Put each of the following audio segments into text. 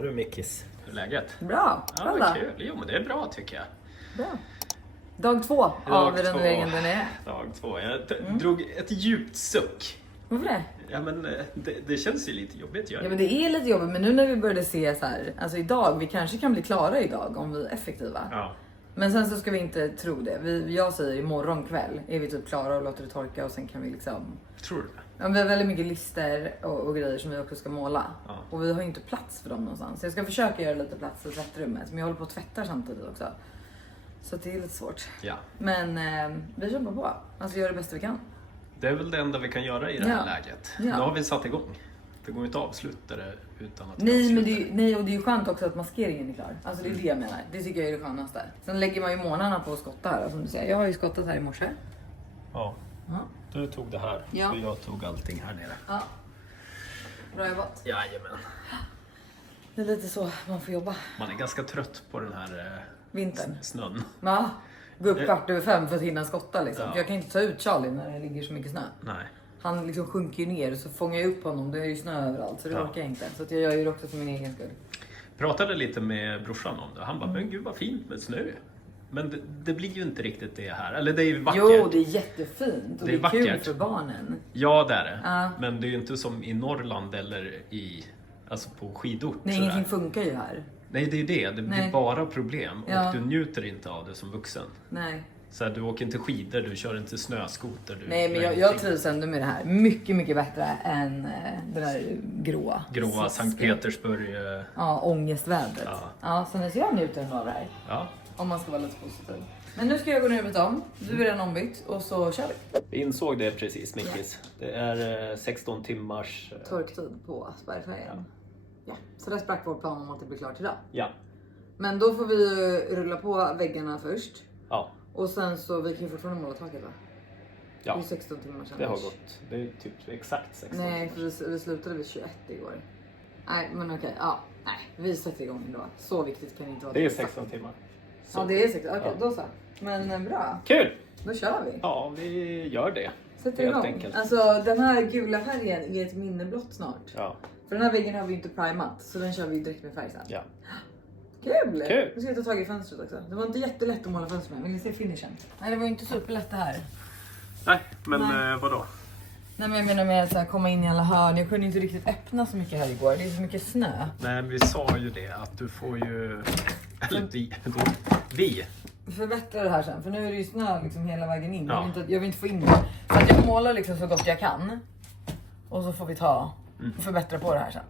Ja du Mickis, hur är läget? Bra, Ja, vad kul. Jo men det är bra tycker jag. Bra. Dag 2 av renoveringen den är. Dag 2. Jag drog ett djupt suck. Varför det? Ja men det känns ju lite jobbigt. Ja men det är lite jobbigt, men nu när vi började se så här, alltså idag, vi kanske kan bli klara idag om vi är effektiva. Ja. Men sen så ska vi inte tro det. Jag säger imorgon kväll är vi typ klara och låter det torka och sen kan vi liksom... Tror du det? Ja, vi har väldigt mycket lister och grejer som vi också ska måla. Ja. Och vi har ju inte plats för dem någonstans. Så jag ska försöka göra lite plats i tvättrummet. Men jag håller på att tvätta samtidigt också. Så det är lite svårt. Ja. Men vi kämpar på. Alltså gör det bästa vi kan. Det är väl det enda vi kan göra i det här läget. Ja. Nu har vi satt igång. Det går ju inte att avsluta det utan att Nej, men och det är ju skönt också att maskeringen är klar. Alltså det är det jag menar. Det tycker jag är det skönaste. Sen lägger man ju månaderna på att skotta här. Som du säger. Jag har ju skottat här i morse. Ja. Ja. Du tog det här Ja. och jag tog allting här nere. Ja. Bra jobbat. Jajamän. Det är lite så man får jobba. Man är ganska trött på den här Vintern. snön. Ja. Gå upp 4:15 för att hinna skotta liksom. Ja. För jag kan inte ta ut Charlie när det ligger så mycket snö. Nej. Han liksom sjunker ju ner och så fångar jag upp honom. Det är ju snö överallt så det orkar jag inte. Så att jag gör ju det också för min egen skull. Pratade lite med brorsan om det. Han bara, men gud vad fint med snö. Men det blir ju inte riktigt det här. Eller det är ju vackert. Jo, det är jättefint och det är kul vackert. för barnen. Ja, det är det. Ja. Men det är ju inte som i Norrland eller alltså på skidort. Nej, sådär. ingenting funkar ju här. Nej, det är det. Det blir Nej. bara problem. Ja. Och du njuter inte av det som vuxen. Nej. Så här, du åker inte skidor, du kör inte snöskoter. Nej, men jag trivs ändå med det här. Mycket, mycket bättre än det där gråa. Gråa Sankt Petersburg. Ja, ångestvädret. Ja. Ja, så jag njuter ändå av det här. Ja. Om man ska vara lite positiv. Men nu ska jag gå ner och byta om. Du är redan ombytt och så kör vi. Vi insåg det precis, Mickis. Det är 16 timmars... Torktid på Aspergfärgen. Ja, så där sprack vår plan om att det blir klart idag. Ja. Men då får vi rulla på väggarna först. Ja. Och sen så, vi kan ju fortfarande måla taket va? Det är Ja. 16 timmar sedan. Det har gått. Det är typ exakt 16 Nej, timmar. för vi slutade vid 21 igår. Nej, men okej. Ja, nej. Vi sätter igång ändå. Så viktigt kan det inte vara. Det är 16 timmar. Ja, det är 16. Okej, Ja. då så. Men bra. Kul! Då kör vi. Ja, vi gör det. Sätter Helt igång. enkelt. Alltså den här gula färgen är ett minne blott snart. Ja. För den här väggen har vi inte primat. Så den kör vi direkt med färg sen. Ja. Kul! Kul. Nu ska jag ta tag i fönstret också. Det var inte jättelätt att måla fönstret med. Vill ni se finishen? Nej, det var inte superlätt det här. Nej, men Nej. vadå? Nej, men jag menar med att så här, komma in i alla hörn. Jag kunde inte riktigt öppna så mycket här igår. Det är så mycket snö. Nej, men vi sa ju det att du får ju... Eller vi. Förbättra det här sen. För nu är det ju snö liksom hela vägen in. Ja. Jag vill inte få in det. Så att jag målar liksom så gott jag kan. Och så får vi ta och förbättra på det här sen.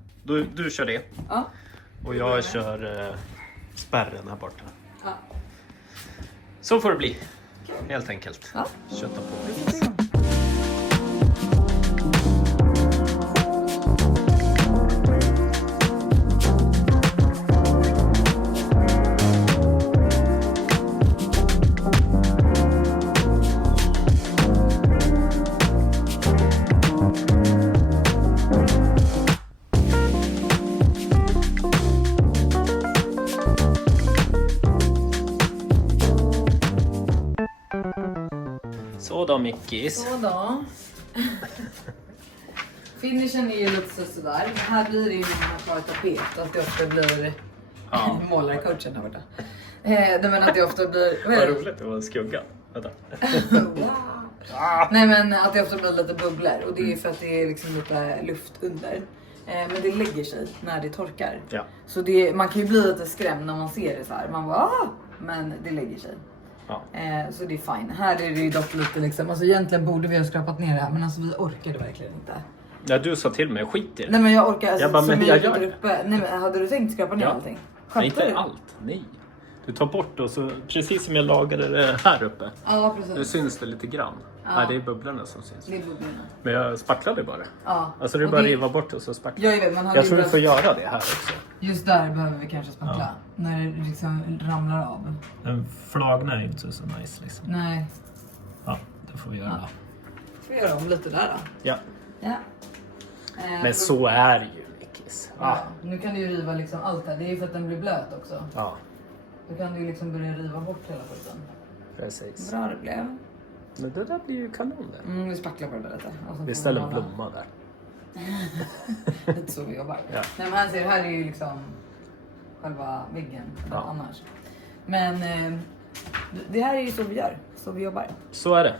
Du kör det. Ja. Och jag kör spärren här borta. Ja. Så får det bli. Helt enkelt. Ja. Kötta på. Vi sätter igång. Så då Mickis. Så då. Finishen är ju lite sådär. Här blir det ju när man tar tapet. Att det ofta blir målarcoachen här borta. Men att det ofta blir... Vad roligt, det var en skugga. Vänta. Wow. Nej, men att det ofta blir lite bubblor. Och det är ju för att det är liksom lite luft under. Men det lägger sig när det torkar. Ja. Så man kan ju bli lite skrämd när man ser det så här. Man bara men det lägger sig. Ja. Så det är fine. Här är det ju dock lite liksom. Alltså egentligen borde vi ha skrapat ner det här. Men alltså vi orkade verkligen inte. Ja, du sa till mig, skit i det. Nej, men jag orkar. Alltså, Jag bara, men jag gör det. uppe. Nej, men hade du tänkt skrapa ner allting? Nej, Skämtar inte du? allt. Nej. Du tar bort och så precis som jag lagade det här uppe. Ja, Nu precis. syns det lite grann. Ja. Nej, det är bubblorna som syns. Det är bubblorna. Men jag spacklade bara. Ja. Alltså det är Och bara att riva bort och så spackla. Jag vet, man hade Jag ju tror du behövt- får göra det här också. Just där behöver vi kanske spackla. När det liksom ramlar av. Den flagna är inte så nice liksom. Nej. Ja, det får vi göra. Får vi göra om lite där då. Ja. Ja. Men så är det ju, Mickis. Ja, nu kan du ju riva liksom allt här. Det är ju för att den blir blöt också. Ja, Då kan du ju liksom börja riva bort hela skiten. precis. Bra det blev. Men det där blir ju kanon det. Vi spacklar på det där lite. Och så Vi får ställer vi en måla. blomma där. Lite så vi jobbar. Ja. Nej, men här ser, här är ju liksom själva väggen Ja. annars. Men det här är ju så vi gör, så vi jobbar. Så är det.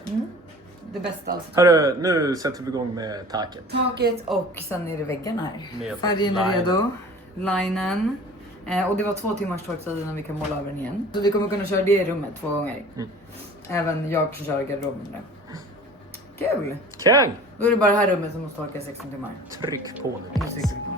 Det bästa alltså. Hörru, nu sätter vi igång med taket. Taket och sen är det väggarna här. Med Färgen är line. redo. Linen. Och det var 2 timmars torktid innan vi kan måla över den igen. Så vi kommer kunna köra det i rummet 2 gånger. Även jag kan köra garderoben med det. Kul! Kul! Då är det bara det här rummet som måste torka 16 timmar. Tryck på nu. Nu trycker vi på.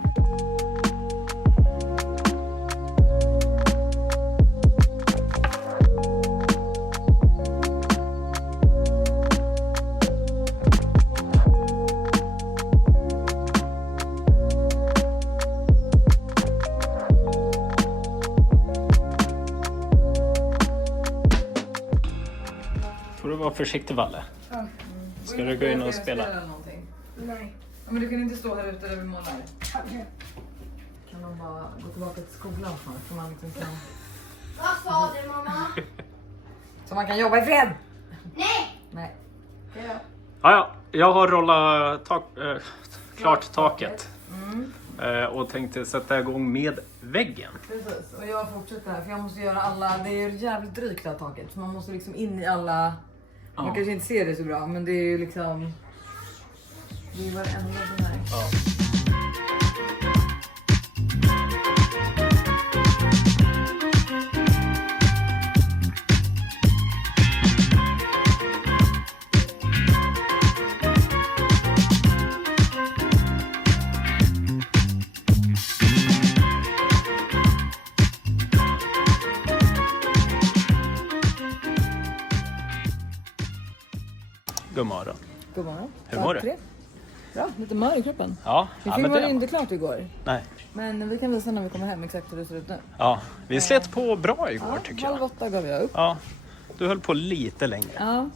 Får du vara försiktig, Valle. Ska du gå in och spela? Nej. Ja, men du kan inte stå här ute där vi målar. Okay. Kan de bara gå tillbaka till skolan snart? Så man liksom kan... Vad sa du, mamma? Så man kan jobba i fred! Nej! Nej. Ja. Ja, jag har rollat klart taket. Och tänkte sätta igång med väggen. Precis, och jag fortsätter här för jag måste göra alla, det är ju jävligt drygt det här taket. Så man måste liksom in i alla, man kanske inte ser det så bra men det är ju liksom, det är varenda sån här. Ja. God morgon. God morgon. Hur mår du? Tre. Bra, lite mör i kroppen. Ja, Vi men filmade det... inte klart igår. Nej. Men vi kan visa när vi kommer hem exakt hur det ser ut nu. Ja, vi slet på bra igår tycker jag. 7:30 gav jag upp. Ja, du höll på lite längre. Ja,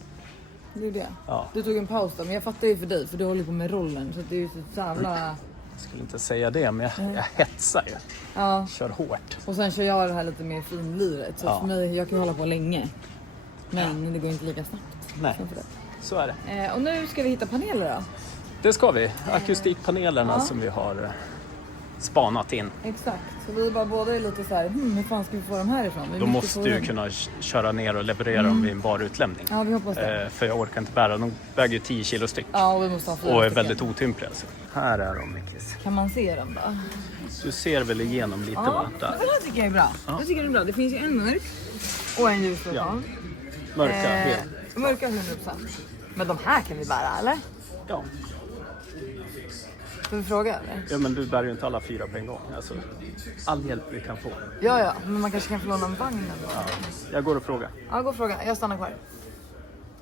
det är det. Ja. Du tog en paus då, men jag fattar ju för dig för du håller på med rollen. Så det är ju så jävla... Jag skulle inte säga det, men jag hetsar ju. Ja, Kör hårt. och sen kör jag det här lite mer finliret. Så Ja. för mig, jag kan hålla på länge. Men det går inte lika snabbt. Nej, som för det. så är det. Och nu ska vi hitta paneler då. Det ska vi. Akustikpanelerna som vi har spanat in. Exakt, så vi bara båda är lite så här, hur fan ska vi få dem härifrån? Vi Då mycket måste på du dem. kunna köra ner och leverera dem vid en barutlämning. Ja, vi hoppas det. För jag orkar inte bära. De väger ju 10 kilo styck. Ja, och vi måste ha 4 Och är stycken. väldigt otympliga. Alltså. Här är de, Mickis. Kan man se dem då? Du ser väl igenom lite, Ja, va? men Där. det här tycker jag är bra. Ja. Jag tycker det är bra. Det finns ju en mörk och en ljus Ja. Mörka, helt. mörka 100%. Men de här kan vi bära, eller? Ja. Får vi fråga, eller? Ja, men du bär ju inte alla 4 på en gång. Alltså, all hjälp vi kan få. Ja, men man kanske kan få låna en vagn ändå. Ja. Jag går och frågar. Ja, gå och fråga. Jag stannar kvar.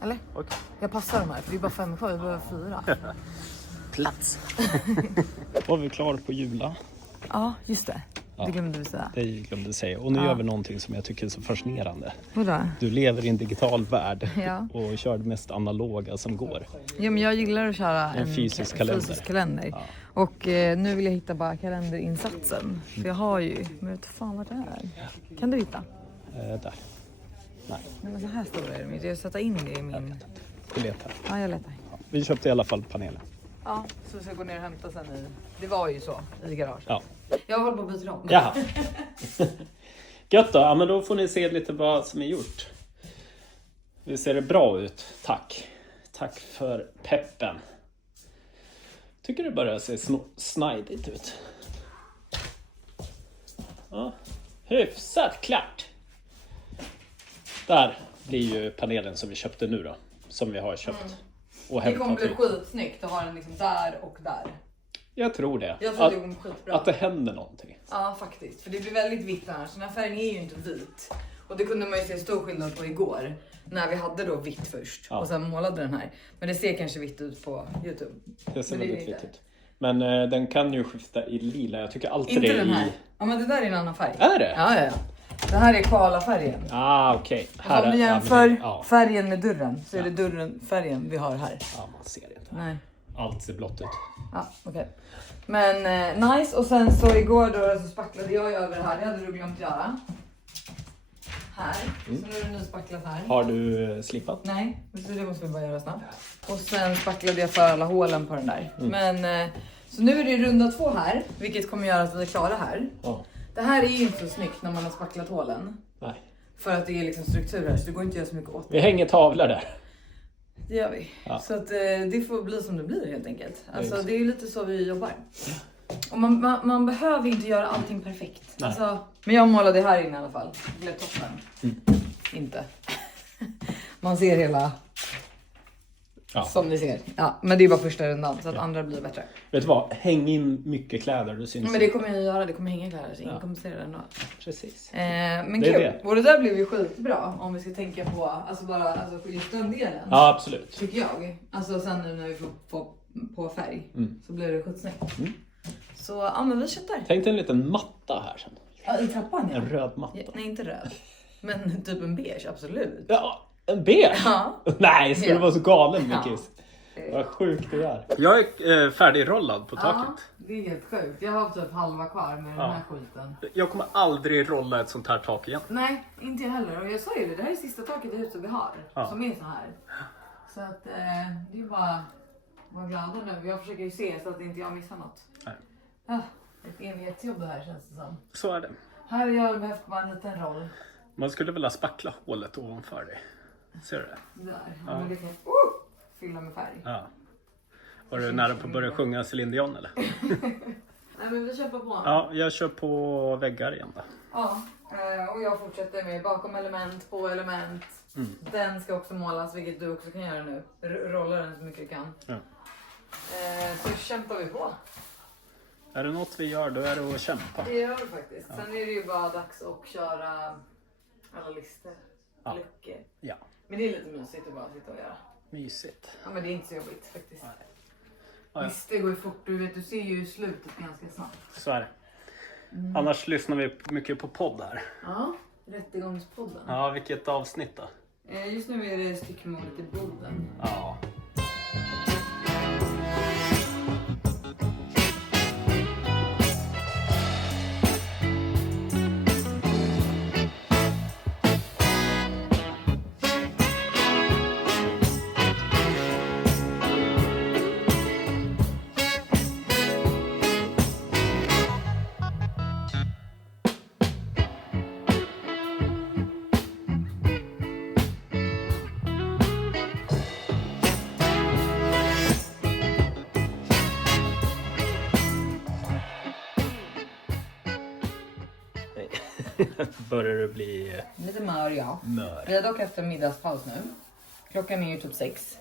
Eller? Okej. Jag passar de här, för det är bara 5 kvar. Vi behöver 4. Plats. Var vi klar på Jula? Ja, just det. Ja. Det glömde vi säga. Det glömde jag säga. Och nu gör vi någonting som jag tycker är så fascinerande. Vadå? Du lever i en digital värld Ja. och kör det mest analoga som går. Ja, men jag gillar att köra en fysisk kalender. Ja. Och nu vill jag hitta bara kalenderinsatsen. För jag har ju, men vet fan vad det är. Kan du hitta? Där. Nej, Nej, men så här stora är de. Jag ska sätta in det i min... vi letar. Ja, jag letar. Ja. Vi köpte i alla fall panelen. Ja, så vi ska gå ner och hämta sen i... Det var ju så, i garage. Ja. Jag håller på att byta om. Jaha. Gött då. Ja, men då får ni se lite vad som är gjort. Vi ser det bra ut. Tack. Tack för peppen. Tycker det börjar se snajdigt ut. Ja. Hyfsat klart. Där blir ju panelen som vi köpte nu då. Som vi har köpt. Och Det kommer hämtat bli ut. skitsnyggt att ha den liksom där och där. Jag tror det. Jag tror att det kommer skitbra. Att det händer någonting. Ja, faktiskt. För det blir väldigt vitt annars. Den här färgen är ju inte vit. Och det kunde man ju se stor skillnad på igår. När vi hade då vitt först. Ja. Och sen målade den här. Men det ser kanske vitt ut på YouTube. Det ser Men det är väldigt inte. vitt ut. Men den kan ju skifta i lila. Jag tycker alltid Inte det den här. i... Ja, men det där är en annan färg. Är det? Ja. Det här är koala-färgen. Okej. Om du jämför Ja, färgen med dörren så är det färgen vi har här. ja, man ser inte. Nej. Allt ser blått ut. Ja, okej. Men nice. Och sen så igår då så spacklade jag över det här. Det hade du glömt göra. Här. Så nu är det nyspacklat här. Har du slipat? Nej, så det måste vi bara göra snabbt. Och sen spacklade jag för alla hålen på den där. Men så nu är det runda 2 här, vilket kommer göra att vi är klara här. Ja. Det här är ju inte så snyggt när man har spacklat hålen. Nej. För att det är liksom struktur här så det går inte att göra så mycket åt det. Vi hänger tavlor där. Det gör vi. Ja. Så att det får bli som det blir helt enkelt. Alltså just. det är ju lite så vi jobbar. Och man behöver inte göra allting perfekt. Nej. Alltså, men jag målade här inne i alla fall. Det blev toppen. Inte. Man ser hela. Ja. Som ni ser. Ja, men det är bara första rundan så att andra blir bättre. Vet du vad? Häng in mycket kläder. Du syns. Men det kommer jag göra. Det kommer hänga kläder så ingen kommer se det ändå. Precis. Men Det är kul. det. Och det där blev ju skitbra om vi ska tänka på alltså just den delen. Ja, absolut. Tycker jag. Alltså sen nu när vi får på färg så blir det skitsnyggt. Så ja, men vi köttar. Tänk dig en liten matta här sen. Ja, i trappan ja. En röd matta. Ja, nej, inte röd. Men typ en beige, absolut. Ja, en beige? Ja. Nej, ska du vara så galen Ja. Mikis? Vad sjukt det där. Jag är färdigrollad på taket. Ja, det är helt sjukt. Jag har typ halva kvar med den här skiten. Jag kommer aldrig rolla ett sånt här tak igen. Nej, inte jag heller. Och jag sa ju det här är sista taket i huset vi har. Ja. Som är så här. Så att det är bara var glada nu. Jag försöker ju se så att inte jag missar något. Nej. Ja, ett evighetsjobb det här känns det som. Så är det. Här har jag behövt bara en liten roll. Man skulle vilja spackla hålet ovanför dig. Ser du det? Där. Ja. Men det kan fylla med färg. Ja. Var du nära på att börja sjunga Céline Dion eller? Nej men vi kämpar på. Ja, jag kör på väggar igen då. Ja, och jag fortsätter med bakom element, på element. Den ska också målas, vilket du också kan göra nu. Rolla den så mycket du kan. Ja. Så kämpar vi på. Är det något vi gör, då är det att kämpa. Det gör vi faktiskt. Sen är det ju bara dags att köra alla listor. Ja. Luckor. Ja, Men det är lite mysigt att bara sitta och göra. mysigt. Ja men det är inte så jobbigt faktiskt. Nej. Ja, ja. Listor går ju fort, du ser ju slutet ganska snabbt. Så är det. Annars lyssnar vi mycket på podd här. Ja, Rättegångspodden. Ja, vilket avsnitt då? Just nu är det styckmålet i Boden. Ja. Börjar det bli Lite mör ja. mör. Vi har dock haft en middagspaus nu. Klockan är ju typ 6.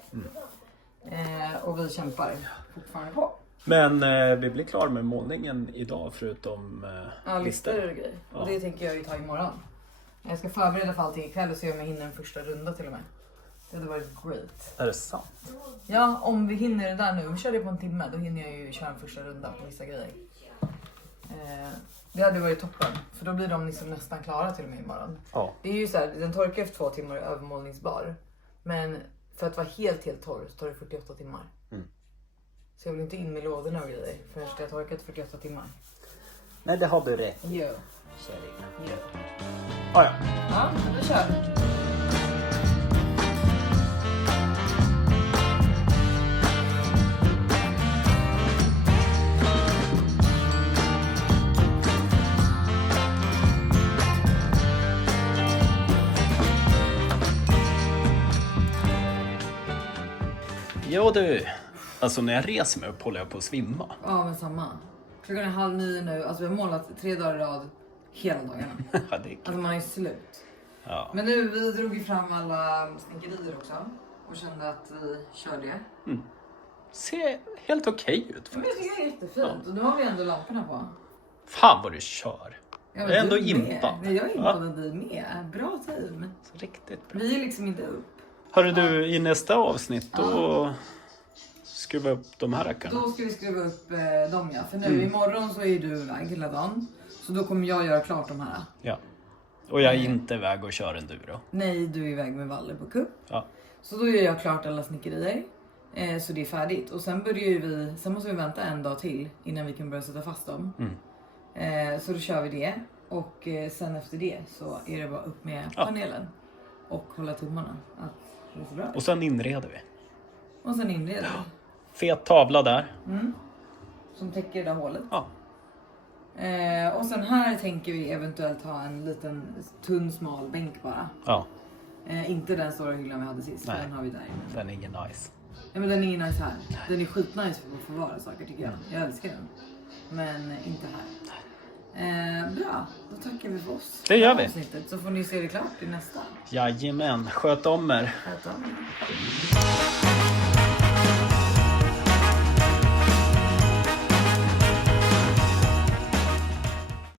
Och vi kämpar fortfarande på. Men vi blir klar med målningen idag förutom Ja, listor och grejer. Ja. Och det tänker jag ju ta imorgon. Jag ska förbereda för allting ikväll och se om jag hinner en första runda till och med. Det hade varit great. Är det sant? Ja, om vi hinner det där nu. Vi kör det på en timme. Då hinner jag ju köra en första runda på vissa grejer. Det hade varit toppen. För då blir de liksom nästan klara till och med imorgon. Ja. Det är ju så här, den torkar efter 2 timmar och är övermålningsbar. Men för att vara helt torr så tar det 48 timmar. Så jag vill inte in med lådorna och grejer förrän det har torkat 48 timmar. Nej, det har du rätt. Jo. Så är det. Jo. Ja, ja. Ja, vi kör. Jo du, alltså när jag reser mig upp håller jag på att svimma. Ja, men samma. Klockan är 8:30 nu. Alltså vi har målat 3 dagar i rad hela dagarna. Ja, det är kul. Alltså man är slut. Ja. Men nu, vi drog ju fram alla snickerier också. Och kände att vi kör det. Ser helt okej ut Men faktiskt. det tycker jag är jättefint. Och nu har vi ändå lamporna på. Fan vad du kör. Ja, Jag är ändå du med. impad. Nej, jag är impad att du är med. Bra team. Så riktigt bra. Vi är liksom inte upp. Hörru du, i nästa avsnitt då skruva upp de här rackarna. Då ska vi skriva upp dem ja. För nu imorgon så är du iväg hela dagen. Så då kommer jag göra klart de här. Ja. Och jag är inte iväg och kör enduro. Nej, du är iväg med Valle på cup. Ja. Så då gör jag klart alla snickerier. Så det är färdigt. Och sen börjar ju vi, sen måste vi vänta en dag till innan vi kan börja sätta fast dem. Så då kör vi det. Och sen efter det så är det bara upp med panelen. Och hålla tummarna att det är bra. Och sen inreder vi. Och sen inreder vi. Fet tavla där. Som täcker det där hålet. Ja. Och sen här tänker vi eventuellt ha en liten tunn smal bänk bara. Ja, Inte den stora hyllan vi hade sist. Nej. Den har vi där inne. den är ingen nice. Ja, men den är ingen nice här. Den är skitnice för att förvara saker tycker jag. Jag älskar den. Men inte här. Bra, då tackar vi för oss. Det gör vi. Avsnittet, så får ni se det klart i nästa. Jajamän, sköt om er. Sköt om er.